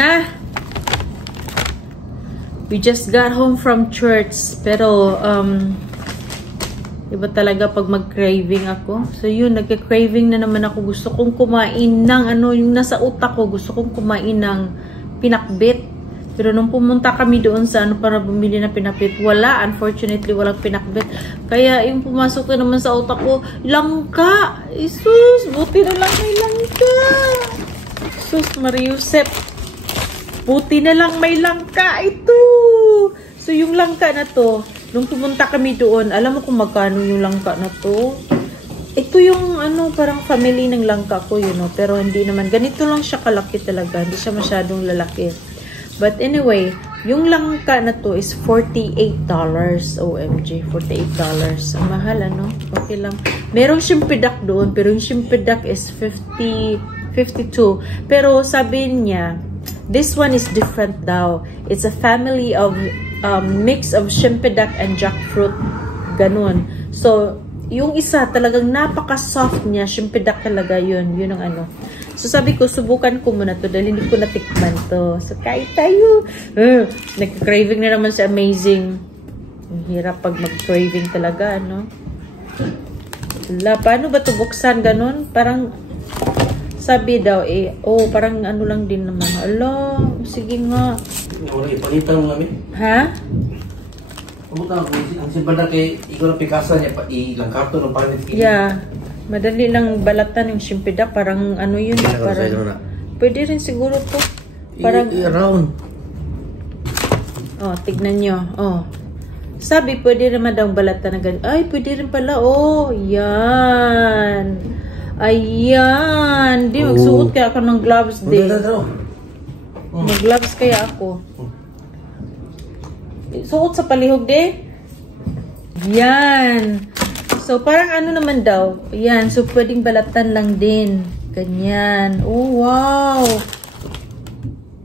na. We just got home from church. Pero, iba talaga pag mag-craving ako. So, yun, nagka-craving na naman ako. Gusto kong kumain ng, yung nasa utak ko, gusto kong kumain ng pinakbit. Pero nung pumunta kami doon sa para bumili ng pinakbit, wala. Unfortunately, walang pinakbit. Kaya, yung pumasok na naman sa utak ko, langka! Isus! Buti na lang may langka! Sus, Mariusep! Buti na lang may langka ito! So, yung langka na to, nung pumunta kami doon, alam mo kung magkano yung langka na to? Ito yung parang family ng langka ko, pero hindi naman. Ganito lang siya kalaki talaga. Hindi siya masyadong lalaki. But anyway, yung langka na to is $48. OMG, $48. Ang mahal, Okay lang. Merong shimpidak doon, pero yung shimpidak is $52. Pero sabi niya, this one is different daw. It's a family of mix of shimpidak and jackfruit. Ganun. So, yung isa talagang napaka-soft niya. Shimpidak talaga yun. Yun ang So, sabi ko, subukan ko muna to dahil hindi ko natikman to. So, kain tayo. Nag-craving na naman sa amazing. Ang hirap pag mag-craving talaga, Wala, paano ba to buksan? Ganun? Parang, sabi daw, parang lang din naman. Ala, sige nga. Wala, ipalitan mo namin. Ha? Pumunta ako, ang simpada kay ikaw na pikasa niya, ilang karton ng palit. Yeah. Madali lang balatan yung shimpidak. Parang yun. Parang, pwede rin siguro to. Parang, round. Oh, tignan nyo. Oh. Sabi, pwede naman daw balatan na ganun. Ay, pwede rin pala. Oh, yan. Ayan. Di, magsuot kaya ako ng gloves din. Mag-gloves kaya ako. Suot sa palihog din. Yan. So, parang naman daw. Yan. So, pwedeng balatan lang din. Ganyan. Oh, wow.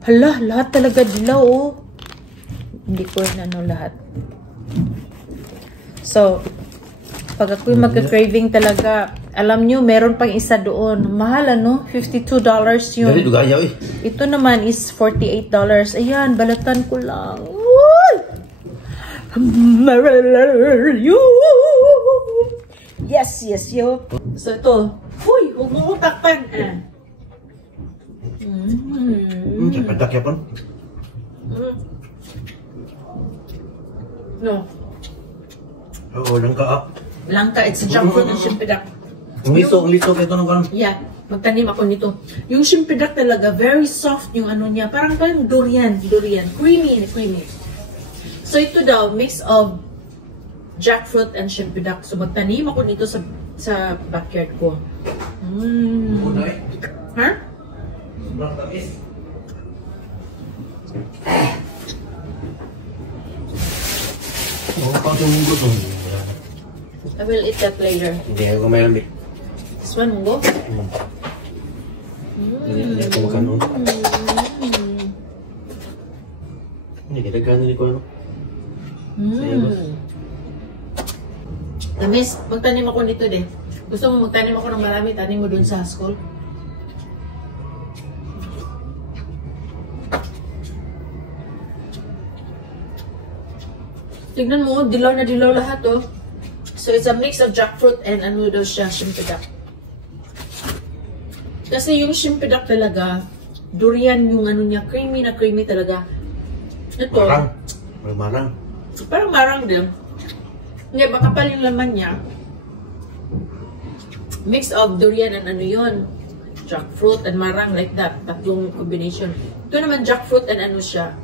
Hala, lahat talaga dilaw, oh. Hindi ko lahat. So, pag ako'y magka-craving talaga, alam nyo, meron pang isa doon. Mahal, $52 yun. Dari, dugayaw eh. Ito naman is $48. Ayan, balatan ko lang. Woo! Yes, yo. So, ito. Uy, huwag mo utakpan. Padak ya pon? No. Oo, langka Langka, it's a jackfruit and shimpidak. Ang liso kayo ito ng kanon? Yeah, magtanim ako nito. Yung shimpidak talaga, very soft yung niya. Parang durian. Creamy. So ito daw, mix of jackfruit and shimpidak. So magtanim ako nito sa backyard ko. Ha? Sobrang tamis. Pang munggo to. I will eat that later. Hindi ako may lamig. This one, munggo? Hindi ako magkano. Hindi, kailangan nila ko Tamis, magtanim ako nito din. Gusto mo magtanim ako ng marami, tanim mo dun sa school? Tignan mo, dilaw na dilaw lahat, oh. So, it's a mix of jackfruit and daw siya, shimpidak. Kasi yung shimpidak talaga, durian yung niya, creamy na creamy talaga. Ito. Marang. Parang marang din. Hindi, makapal yung laman niya. Mix of durian and yun. Jackfruit and marang, like that. Tatlong combination. Ito naman jackfruit and siya.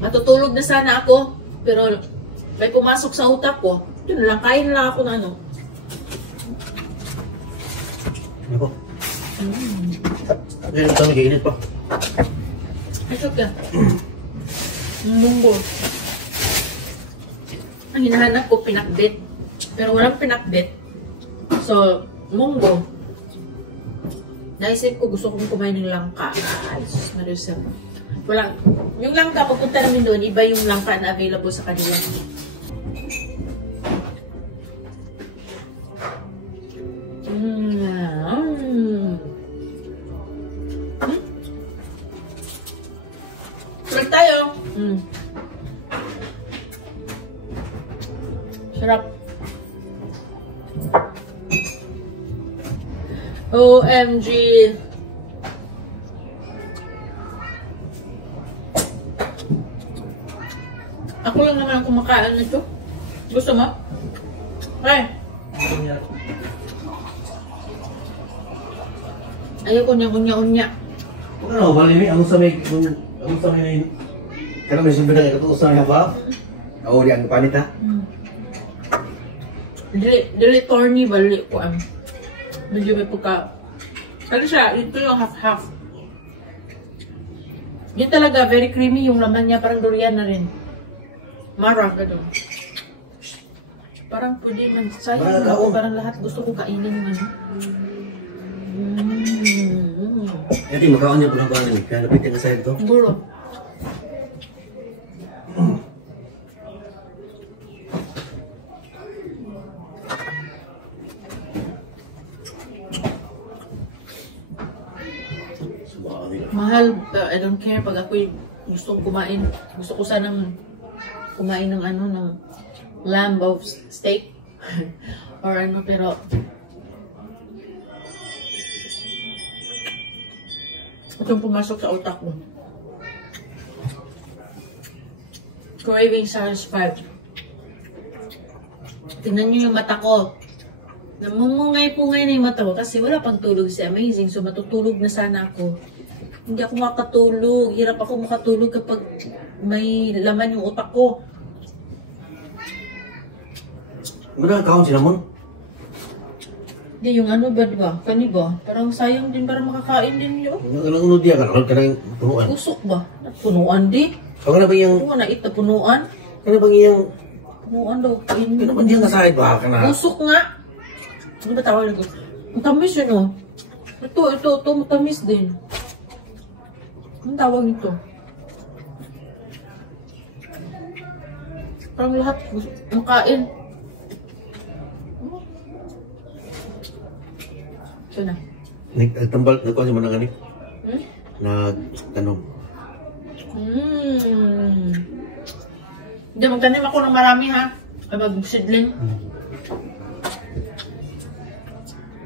Matutulog na sana ako, pero may pumasok sa utak ko. Yun lang, kain lang ako na Ako? Ito, nag-iinit pa. Ito ka. Munggo. Ang hinahanap ko, pinakbit. Pero walang pinakbit. So, munggo. Naisip ko, gusto kong kumain ng langka. Ay, sus, Mariusep. Walang, yung langka, pagpunta namin doon, iba yung langka na available sa kanila. Sarap. OMG. Ako lang naman ang kumakain nito. Gusto mo? Ay. Ayoko niya, unya-unya. Ano, bali ang sa may kana may sumber ka to sa ba? Oo, di ang panit ha. Dili thorny bali ko ang. Medyo may pagka. Ano siya, ito yung half-half. Yun talaga, very creamy yung laman niya, parang durian na rin. Mara, gano'n. Parang pwede man, sayang ako, parang lahat gusto ko kainin yung ano. Ito yung makaon niya po ng kanin, kaya napitin na sa'yo ito. Siguro. Mahal, I don't care pag ako'y gusto kumain. Gusto ko sanang kumain ng ano, ng lamb of steak. Or ano, pero itong pumasok sa utak ko. Craving satisfied. Tingnan nyo yung mata ko. Namumungay-pungay na yung mata ko kasi wala pang tulog si Amazing. So matutulog na sana ako. Hindi ako makatulog. Hirap ako makatulog kapag may laman yung utak ko. Muna kaon sila mo? Hindi, yung ano ba, diba? Kani ba? Parang sayang din para makakain din yun. Anong unod diya ka? Ka ng punuan? Usok ba? Punuan di? Ako na ba yung... Oo, nait na punuan. Ano ba yung... Punuan daw. Ano ba diyan nasahid ba ka na? Usok nga. Ano ba tawag nito? Matamis yun oh. Ito, matamis din. Anong tawag nito? Parang lahat makain. Ito na. Nagtambal, nagkuhan si Manang Anik? Nagtanong. Hindi, magtanim ako ng marami ha. Mag-sidling.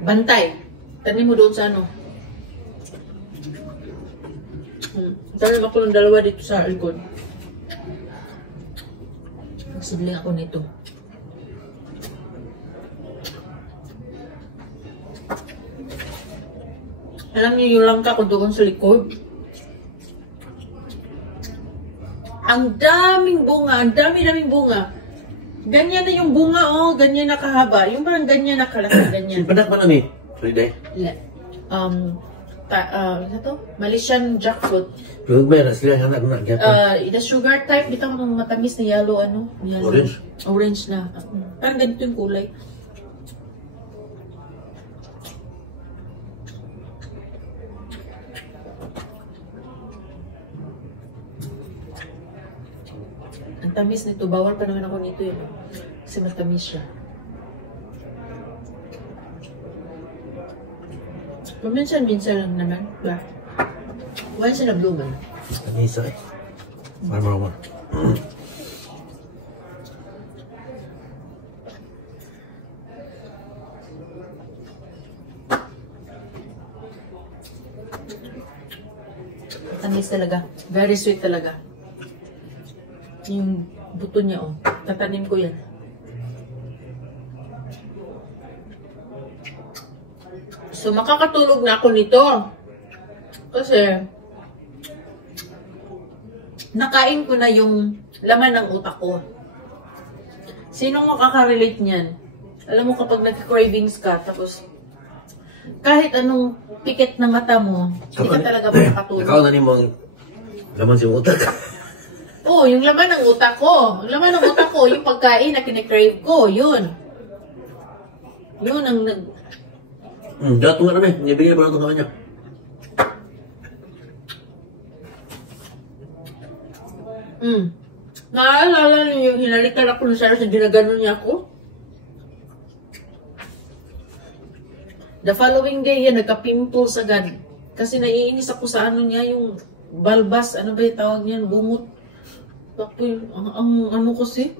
Bantay. Tanim mo doon sa ano. Tanim ako ng dalawa dito sa likod. Magsidling ako nito. Alam niyo yung langka ko doon sa likod? Ang daming bunga, ang daming bunga. Ganyan na yung bunga, oh, ganyan na kahaba. Yung parang ganyan na kalaki, ganyan. Panak ba namin? Sorry, day. Ano to? Malaysian jackfruit. Yung ba yun, sila yung anak The sugar type, dito ako ng matamis na yellow, ano? Yellow. Orange? Orange na. Parang ganito yung kulay. Ang tamis nito. Bawal pa naman ako nito yun. Kasi matamis siya. Minsan lang naman. Ba? Once in a blue man. Anisa eh. Marama. Tamis talaga. Very sweet talaga. Yung buto niya, oh. Tatanim ko yan. So, makakatulog na ako nito. Kasi, nakain ko na yung laman ng utak ko. Sino makaka-relate niyan? Alam mo, kapag nag-cravings ka, tapos, kahit anong pikit ng mata mo, hindi ka talaga makakatulog. Nakaw na ni mong laman si utak. Oo, yung laman ng utak ko. Yung laman ng utak ko, yung pagkain na kinikrave ko, yun. Yun ang nag... Dato nga namin. Nibigyan ba natin niya? Naalala niyo yung hinalikan ako ng Sarah sa ginaganon niya ako? The following day, yan, nagka-pimples agad. Kasi naiinis ako sa ano niya, yung balbas, ano ba yung tawag niyan, bungot. Tapos, ang ano kasi,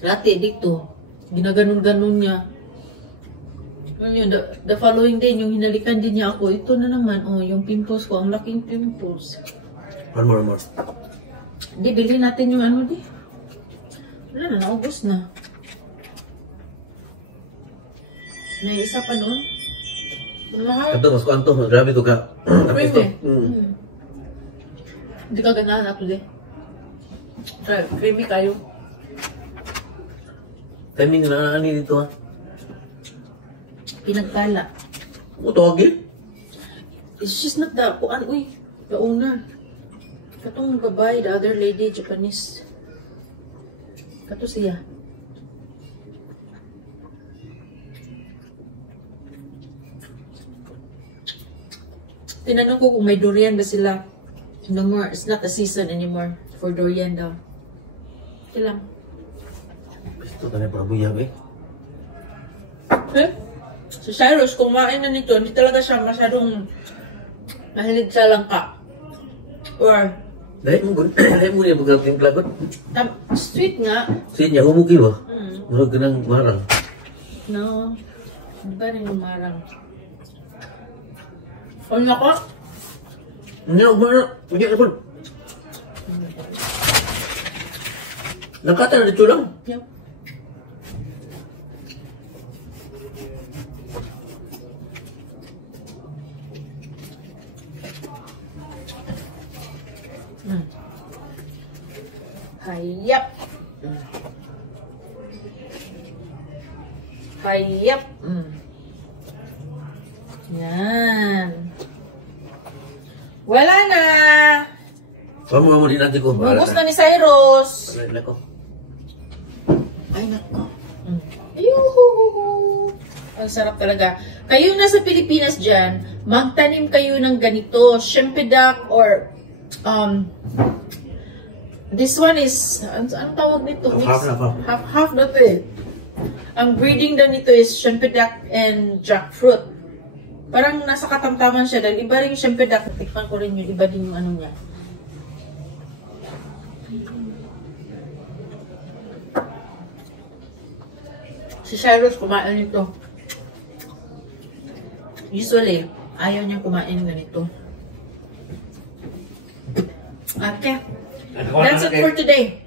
dati dito, ginaganon-ganon niya. Yun, the following day, yung hinalikan din niya ako, ito na naman, oh, yung pimples ko, ang laking pimples. One more. Di, bili natin yung ano, di. Wala na, naubos na. May isa pa doon. Mahal. Kato, mas kuanto. Grabe to ka. Creamy. Hindi ka ganahan ako, di. Creamy kayo. Timing na ani dito ha. Pinagkala. Tawag eh. She's not the, uy, the owner. Katong babae, the other lady, Japanese. Kato siya. Tinanong ko kung may durian ba sila. No more, it's not the season anymore for durian daw. Ito lang. Ito ka na para buyab eh. Eh? Si Cyrus, kumain na nito, hindi talaga siya masyadong mahilig sa langka. Or, Dahil mo niya pagkakot yung plagot. sweet nga. Siya niya, humuki ba? Mm. Murag ka ng marang. No. Hindi ba rin umarang? O nako? Hindi, umarang. Hindi na po. Nakata na dito lang. Yep. Hayap. Hayap. Yan. Wala na. Paano mo din natin ko? Bugos na ni Cyrus. Wala ko. Ay, nako. Yuhu! Ang sarap talaga. Kayo nasa Pilipinas dyan, magtanim kayo ng ganito, Shempedak or this one is, anong tawag nito? Half na pa. Half na to eh. Ang breeding daw nito is Shempedak and jackfruit. Parang nasa katamtaman siya dahil iba rin yung Shempedak. Tikman ko rin yun, iba din yung ano niya. Si Cyrus kumain nito. Usually, ayaw niya kumain ganito. Okay. That's it for today.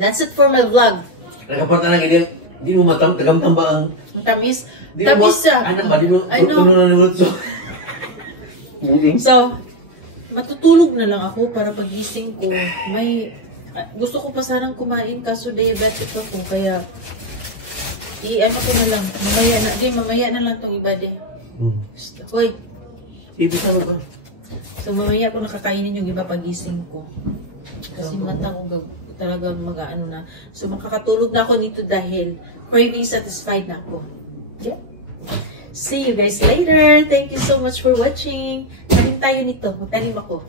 That's it for my vlog. Nakaporta na ganyan. Di mo tagamtam ba ang... Ang tamis. Di mo Tamis siya. Anak ba? Di mo... I know. Tuno na ni Wutso. So, matutulog na lang ako para pagising ko. Gusto ko pa sanang kumain kaso diabetic ako. Kaya, i-ano ko na lang. Mamaya na lang tong iba din. Hoy. Ibig ano ba? So, mamaya ko nakakainin yung iba pagising ko. Kasi mata ko talagang mag-ano na. So, makakatulog na ako nito dahil craving satisfied na ako. Yeah. See you guys later. Thank you so much for watching. Tanim tayo nito. Magtanim ako.